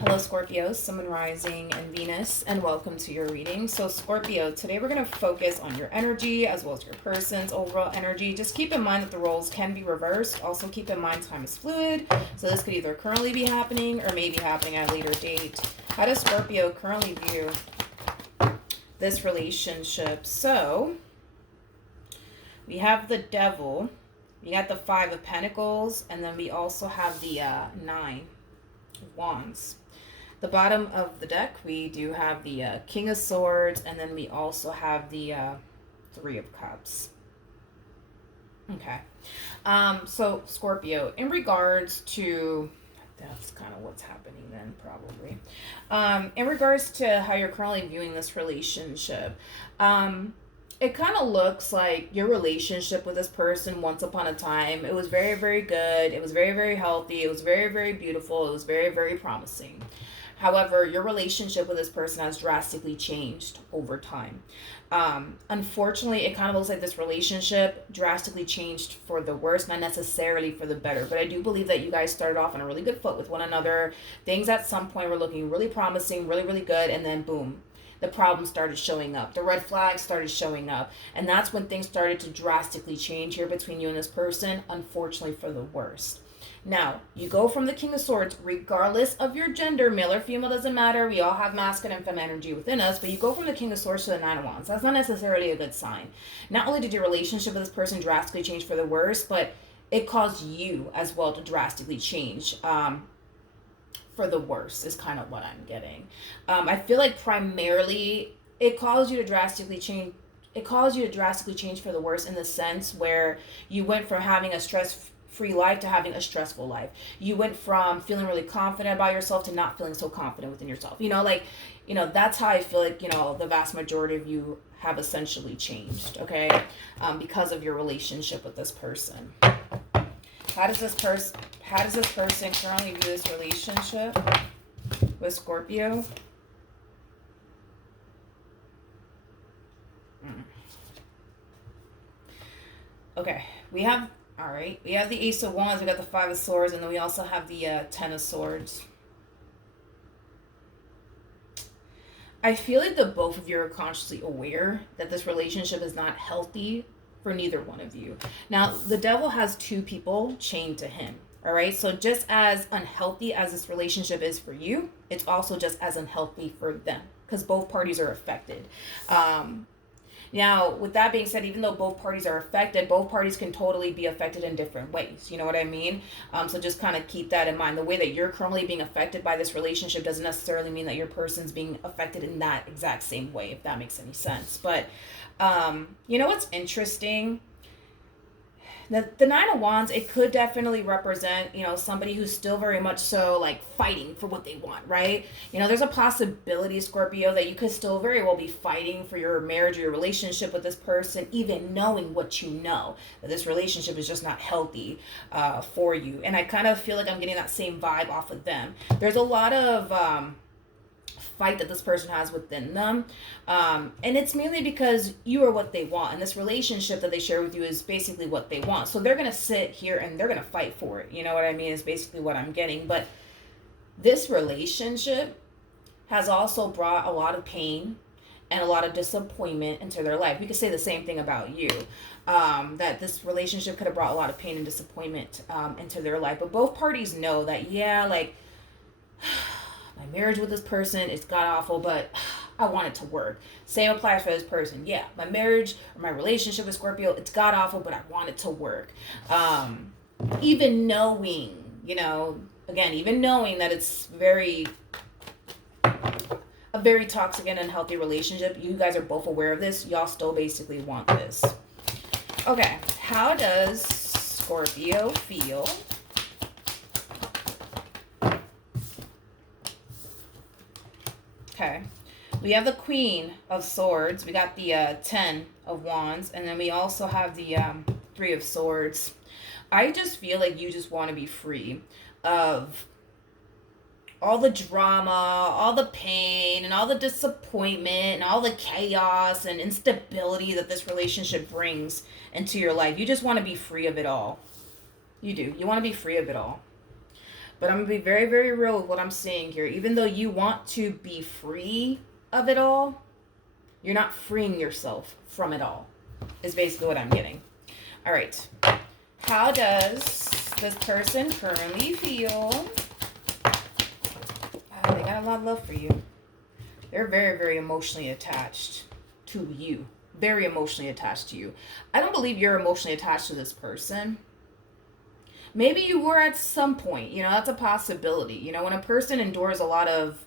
Hello, Scorpio, Sun, Moon, Rising, and Venus, and welcome to your reading. So, Scorpio, today we're going to focus on your energy as well as your person's overall energy. Just keep in mind that the roles can be reversed. Also, keep in mind time is fluid, so this could either currently be happening or maybe happening at a later date. How does Scorpio currently view this relationship? So, we have the Devil, we got the Five of Pentacles, and then we also have the Nine of Wands. The bottom of the deck, we do have the King of Swords, and then we also have the Three of Cups. Okay. So, Scorpio, in regards to... That's kind of what's happening then, probably. In regards to how you're currently viewing this relationship, it kind of looks like your relationship with this person once upon a time, it was very, very good. It was very, very healthy. It was very, very beautiful. It was very, very promising. However, your relationship with this person has drastically changed over time. Unfortunately, it kind of looks like this relationship drastically changed for the worse, not necessarily for the better. But I do believe that you guys started off on a really good foot with one another. Things at some point were looking really promising, really, really good, and then boom, the problems started showing up. The red flags started showing up. And that's when things started to drastically change here between you and this person, unfortunately for the worst. Now, you go from the King of Swords, regardless of your gender, male or female, doesn't matter. We all have masculine and feminine energy within us, but you go from the King of Swords to the Nine of Wands. That's not necessarily a good sign. Not only did your relationship with this person drastically change for the worse, but it caused you as well to drastically change for the worse is kind of what I'm getting. I feel like primarily it caused you to drastically change. It caused you to drastically change for the worse in the sense where you went from having a stress-free life to having a stressful life. You went from feeling really confident about yourself to not feeling so confident within yourself. That's how I feel like, the vast majority of you have essentially changed, okay? Because of your relationship with this person. How does this person currently view this relationship with Scorpio? Okay, we have the Ace of Wands, we got the Five of Swords, and then we also have the Ten of Swords. I feel like the both of you are consciously aware that this relationship is not healthy for neither one of you. Now, the Devil has two people chained to him. All right. So just as unhealthy as this relationship is for you, it's also just as unhealthy for them because both parties are affected. Now, with that being said, even though both parties are affected, both parties can totally be affected in different ways. You know what I mean? So just kind of keep that in mind. The way that you're currently being affected by this relationship doesn't necessarily mean that your person's being affected in that exact same way, if that makes any sense. But what's interesting? The Nine of Wands, it could definitely represent, somebody who's still very much so like fighting for what they want, right? There's a possibility, Scorpio, that you could still very well be fighting for your marriage or your relationship with this person, even knowing what you know, that this relationship is just not healthy for you. And I kind of feel like I'm getting that same vibe off of them. There's a lot of fight that this person has within them, and it's mainly because you are what they want, and this relationship that they share with you is basically what they want. So they're gonna sit here and they're gonna fight for it. You know what I mean? Is basically what I'm getting. But this relationship has also brought a lot of pain and a lot of disappointment into their life. We could say the same thing about you, that this relationship could have brought a lot of pain and disappointment into their life. But both parties know that, my marriage with this person is god awful, but I want it to work. Same applies for this person. Yeah, my marriage or my relationship with Scorpio, it's god awful, but I want it to work. Even knowing, even knowing that it's a very toxic and unhealthy relationship, you guys are both aware of this. Y'all still basically want this. Okay, how does Scorpio feel? Okay, we have the Queen of Swords, we got the Ten of Wands, and then we also have the Three of Swords. I just feel like you just want to be free of all the drama, all the pain, and all the disappointment, and all the chaos and instability that this relationship brings into your life. You just want to be free of it all. You do. You want to be free of it all. But I'm going to be very, very real with what I'm saying here. Even though you want to be free of it all, you're not freeing yourself from it all, is basically what I'm getting. All right. How does this person currently feel? Oh, they got a lot of love for you. They're very, very emotionally attached to you. Very emotionally attached to you. I don't believe you're emotionally attached to this person. Maybe you were at some point. That's a possibility. When a person endures a lot of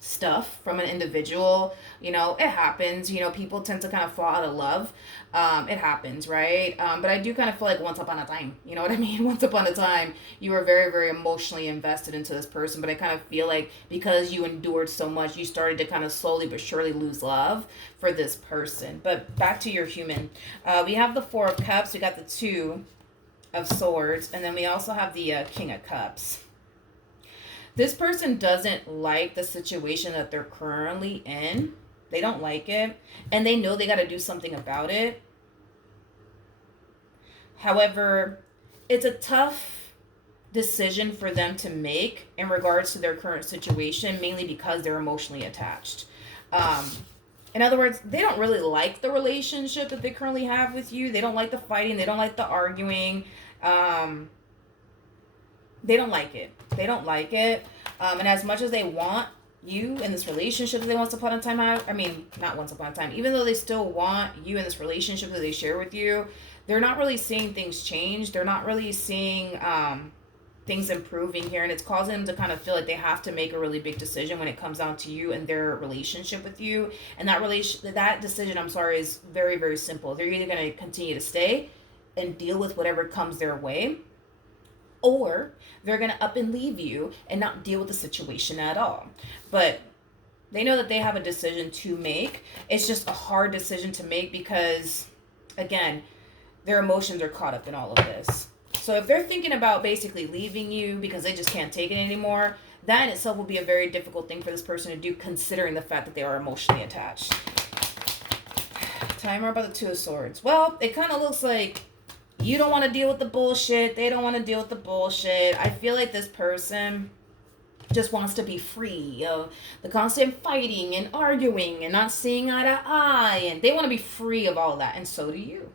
stuff from an individual, it happens. People tend to kind of fall out of love. It happens, right? But I do kind of feel like once upon a time, you know what I mean? Once upon a time, you were very, very emotionally invested into this person. But I kind of feel like because you endured so much, you started to kind of slowly but surely lose love for this person. But back to your human. We have the Four of Cups. We got the Two of Swords. And then we also have the King of Cups. This person doesn't like the situation that they're currently in. They don't like it. And they know they got to do something about it. However, it's a tough decision for them to make in regards to their current situation, mainly because they're emotionally attached. In other words, they don't really like the relationship that they currently have with you. They don't like the fighting. They don't like the arguing. They don't like it. They don't like it. And as much as they want you in this relationship that they once upon a time have, not once upon a time, even though they still want you in this relationship that they share with you, they're not really seeing things change. They're not really seeing things improving here. And it's causing them to kind of feel like they have to make a really big decision when it comes down to you and their relationship with you. And that decision, is very, very simple. They're either going to continue to stay and deal with whatever comes their way, or they're going to up and leave you and not deal with the situation at all. But they know that they have a decision to make. It's just a hard decision to make because, again, their emotions are caught up in all of this. So if they're thinking about basically leaving you because they just can't take it anymore, that in itself will be a very difficult thing for this person to do, considering the fact that they are emotionally attached. Tell me more about the Two of Swords. Well, it kind of looks like you don't want to deal with the bullshit. They don't want to deal with the bullshit. I feel like this person just wants to be free of the constant fighting and arguing and not seeing eye to eye. And they want to be free of all of that. And so do you.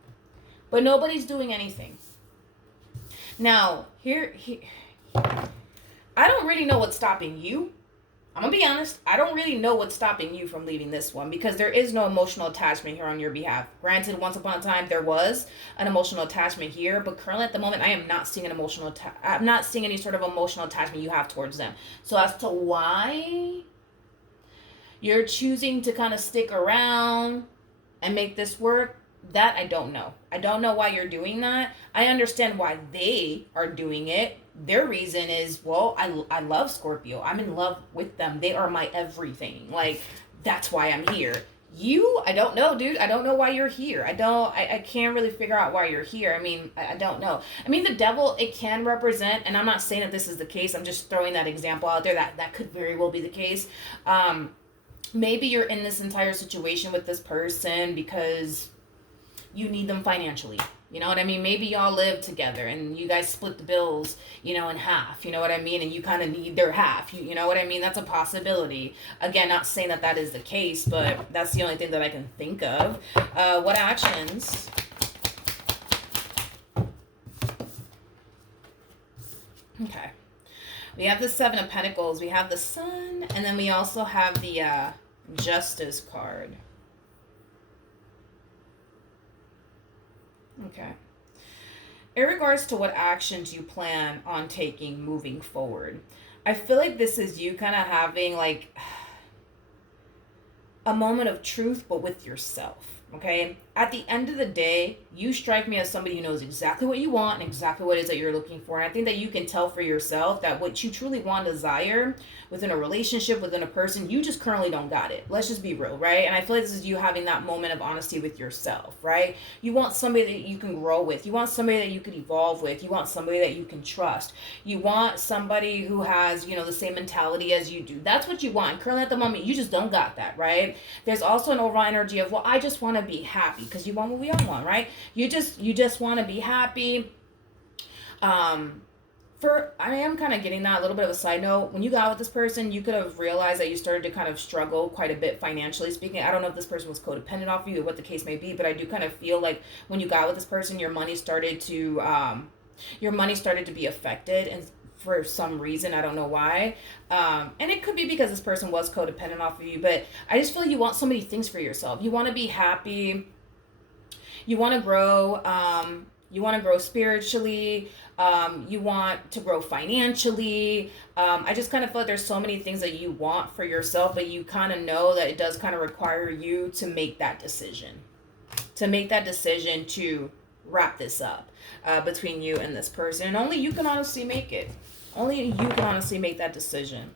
But nobody's doing anything. Now, here I don't really know what's stopping you. I'm going to be honest. I don't really know what's stopping you from leaving this one because there is no emotional attachment here on your behalf. Granted, once upon a time, there was an emotional attachment here, but currently at the moment, I am not seeing I'm not seeing any sort of emotional attachment you have towards them. So as to why you're choosing to kind of stick around and make this work, that I don't know. I don't know why you're doing that. I understand why they are doing it. Their reason is, well, I love Scorpio. I'm in love with them. They are my everything. Like, that's why I'm here. You, I don't know, dude. I don't know why you're here. I can't really figure out why you're here. I don't know. The devil, it can represent, and I'm not saying that this is the case. I'm just throwing that example out there. That could very well be the case. Maybe you're in this entire situation with this person because you need them financially. You know what I mean? Maybe y'all live together and you guys split the bills, in half. You know what I mean? And you kind of need their half. You know what I mean? That's a possibility. Again, not saying that is the case, but that's the only thing that I can think of. What actions? Okay. We have the Seven of Pentacles. We have the Sun. And then we also have the Justice card. Okay. In regards to what actions you plan on taking moving forward, I feel like this is you kind of having like a moment of truth, but with yourself. Okay. At the end of the day, you strike me as somebody who knows exactly what you want and exactly what it is that you're looking for. And I think that you can tell for yourself that what you truly want and desire within a relationship, within a person, you just currently don't got it. Let's just be real, right? And I feel like this is you having that moment of honesty with yourself, right? You want somebody that you can grow with. You want somebody that you can evolve with. You want somebody that you can trust. You want somebody who has, the same mentality as you do. That's what you want. And currently at the moment, you just don't got that, right? There's also an overall energy of, well, I just want to be happy, because you want what we all want, right? You just want to be happy. I am kind of getting that, a little bit of a side note. When you got with this person, you could have realized that you started to kind of struggle quite a bit financially speaking. I don't know if this person was codependent off of you or what the case may be, but I do kind of feel like when you got with this person, your money started to be affected, and for some reason, I don't know why. And it could be because this person was codependent off of you, but I just feel like you want so many things for yourself. You want to be happy. You want to grow. You want to grow spiritually. You want to grow financially. I just kind of feel like there's so many things that you want for yourself, but you kind of know that it does kind of require you to make that decision. To make that decision to wrap this up between you and this person. And only you can honestly make it. Only you can honestly make that decision.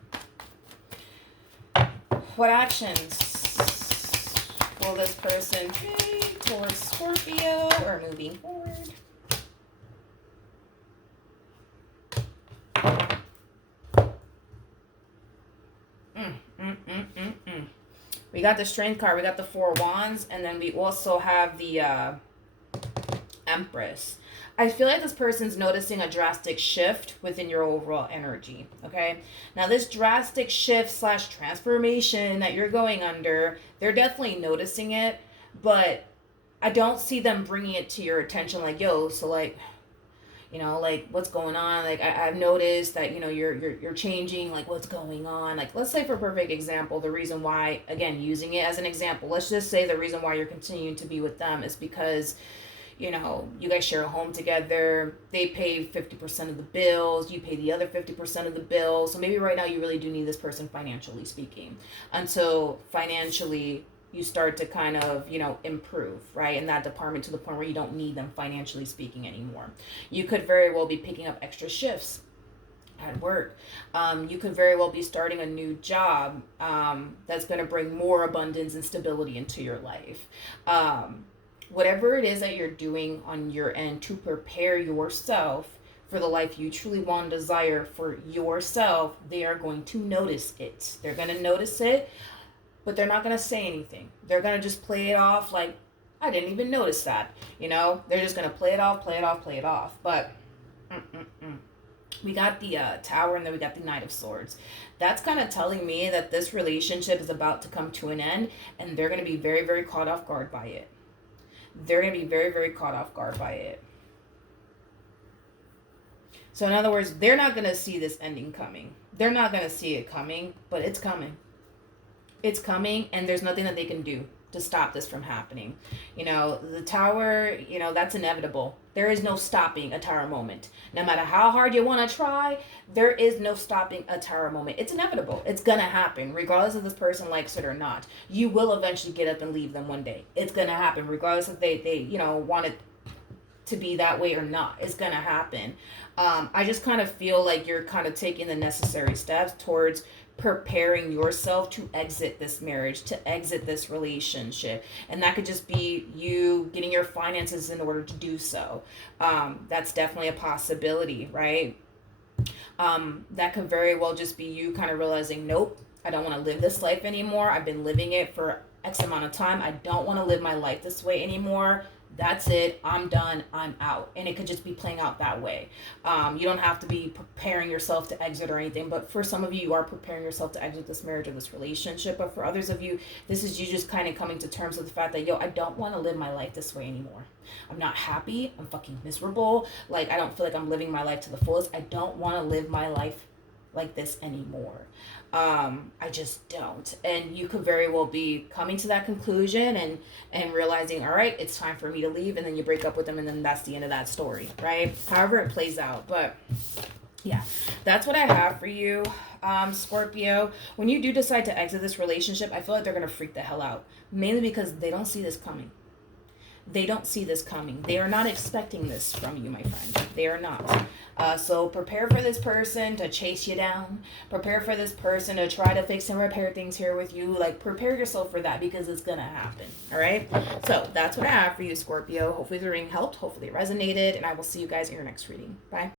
What actions will this person take towards Scorpio or moving forward? We got the Strength card, we got the Four Wands, and then we also have the Empress. I feel like this person's noticing a drastic shift within your overall energy, okay? Now, this drastic shift / transformation that you're going under, they're definitely noticing it, but I don't see them bringing it to your attention like, yo, so like, you know, like, what's going on? Like, I've noticed that, you know, you're changing, like, what's going on? Like, let's say for perfect example, the reason why, again, using it as an example, let's just say the reason why you're continuing to be with them is because, you know, you guys share a home together, they pay 50% of the bills, you pay the other 50% of the bills. So maybe right now you really do need this person financially speaking. Until financially you start to kind of, you know, improve, right, in that department to the point where you don't need them financially speaking anymore. You could very well be picking up extra shifts at work. You could very well be starting a new job that's going to bring more abundance and stability into your life. Whatever it is that you're doing on your end to prepare yourself for the life you truly want and desire for yourself, they are going to notice it. They're going to notice it, but they're not going to say anything. They're going to just play it off like, I didn't even notice that. You know, they're just going to play it off. But we got the Tower, and then we got the Knight of Swords. That's kind of telling me that this relationship is about to come to an end, and they're going to be very, very caught off guard by it. They're going to be very, very caught off guard by it. So in other words, they're not going to see this ending coming. They're not going to see it coming, but it's coming. It's coming, and there's nothing that they can do to stop this from happening. You know, the Tower, you know, that's inevitable. There is no stopping a Tower moment. No matter how hard you want to try, there is no stopping a Tower moment. It's inevitable. It's going to happen, regardless if this person likes it or not. You will eventually get up and leave them one day. It's going to happen, regardless if they you know, want it to be that way or not. It's going to happen. I just kind of feel like you're kind of taking the necessary steps towards preparing yourself to exit this marriage, to exit this relationship. And that could just be you getting your finances in order to do so. That's definitely a possibility, right? That could very well just be you kind of realizing, nope, I don't want to live this life anymore. I've been living it for X amount of time. I don't want to live my life this way anymore. That's it. I'm done. I'm out. And it could just be playing out that way. You don't have to be preparing yourself to exit or anything. But for some of you, you are preparing yourself to exit this marriage or this relationship. But for others of you, this is you just kind of coming to terms with the fact that, yo, I don't want to live my life this way anymore. I'm not happy. I'm fucking miserable. Like, I don't feel like I'm living my life to the fullest. I don't want to live my life like this anymore. I just don't. And you could very well be coming to that conclusion and realizing, all right, it's time for me to leave, and then you break up with them, and then that's the end of that story, right? However it plays out. But yeah, that's what I have for you, Scorpio. When you do decide to exit this relationship, I feel like they're going to freak the hell out, mainly because they don't see this coming. They don't see this coming. They are not expecting this from you, my friend. They are not. So prepare for this person to chase you down. Prepare for this person to try to fix and repair things here with you. Like, prepare yourself for that, because it's going to happen. All right? So that's what I have for you, Scorpio. Hopefully the reading helped. Hopefully it resonated. And I will see you guys in your next reading. Bye.